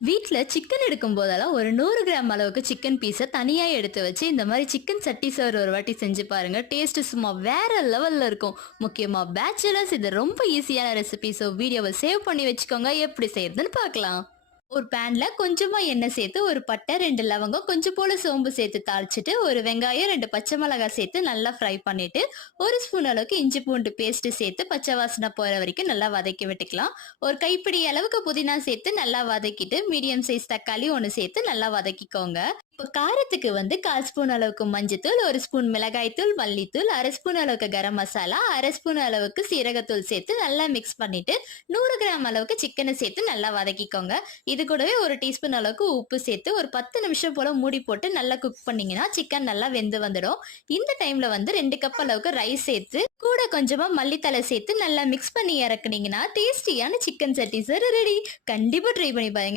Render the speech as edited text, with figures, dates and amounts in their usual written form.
வீட்ல சிக்கன் எடுக்கும் போதெல்லாம் ஒரு 100 கிராம் அளவுக்கு சிக்கன் பீஸ தனியா எடுத்து வச்சு, இந்த மாரி சிக்கன் சட்டி சோறு ஒரு வாட்டி செஞ்சு பாருங்க. டேஸ்ட் சும்மா வேற லெவல்ல இருக்கும். முக்கியமா பேச்சுலர்ஸ் இது ரொம்ப ஈஸியான ரெசிபி. ஸோ வீடியோவ சேவ் பண்ணி வச்சுக்கோங்க. எப்படி செய்யறதுன்னு பார்க்கலாம். ஒரு பேன்ல கொஞ்சமா எண்ணெய் சேர்த்து, ஒரு பட்டை, 2 லவங்கம், கொஞ்சம் போல சோம்பு சேர்த்து தாளிச்சுட்டு, ஒரு வெங்காயம், 2 பச்சை மிளகாய் சேர்த்து நல்லா ஃப்ரை பண்ணிட்டு, 1 ஸ்பூன் அளவுக்கு இஞ்சி பூண்டு பேஸ்ட் சேர்த்து பச்சை வாசனை போற வரைக்கும் நல்லா வதக்கி விட்டுக்கலாம். ஒரு கைப்பிடி அளவுக்கு புதினா சேர்த்து நல்லா வதக்கிட்டு, மீடியம் சைஸ் தக்காளி 1 சேர்த்து நல்லா வதக்கிக்கோங்க. இப்போ காரத்துக்கு வந்து 1/4 ஸ்பூன் அளவுக்கு மஞ்சத்தூள், 1 ஸ்பூன் மிளகாய்த்தூள், மல்லித்தூள், 1/2 ஸ்பூன் அளவுக்கு கரம் மசாலா, 1/2 ஸ்பூன் அளவுக்கு சீரகத்தூள் சேர்த்து நல்லா மிக்ஸ் பண்ணிட்டு, 100 கிராம் அளவுக்கு சிக்கனை சேர்த்து நல்லா வதக்கிக்கோங்க. இது கூடவே 1 டீஸ்பூன் அளவுக்கு உப்பு சேர்த்து ஒரு 10 நிமிஷம் போல மூடி போட்டு நல்லா குக் பண்ணீங்கன்னா சிக்கன் நல்லா வெந்து வந்துடும். இந்த டைம்ல வந்து 2 கப் அளவுக்கு ரைஸ் சேர்த்து கூட கொஞ்சமா மல்லித்தலை சேர்த்து நல்லா மிக்ஸ் பண்ணி இறக்குனீங்கன்னா டேஸ்டியான சிக்கன் சட்டி சார் ரெடி. கண்டிப்பா ட்ரை பண்ணி பாருங்க.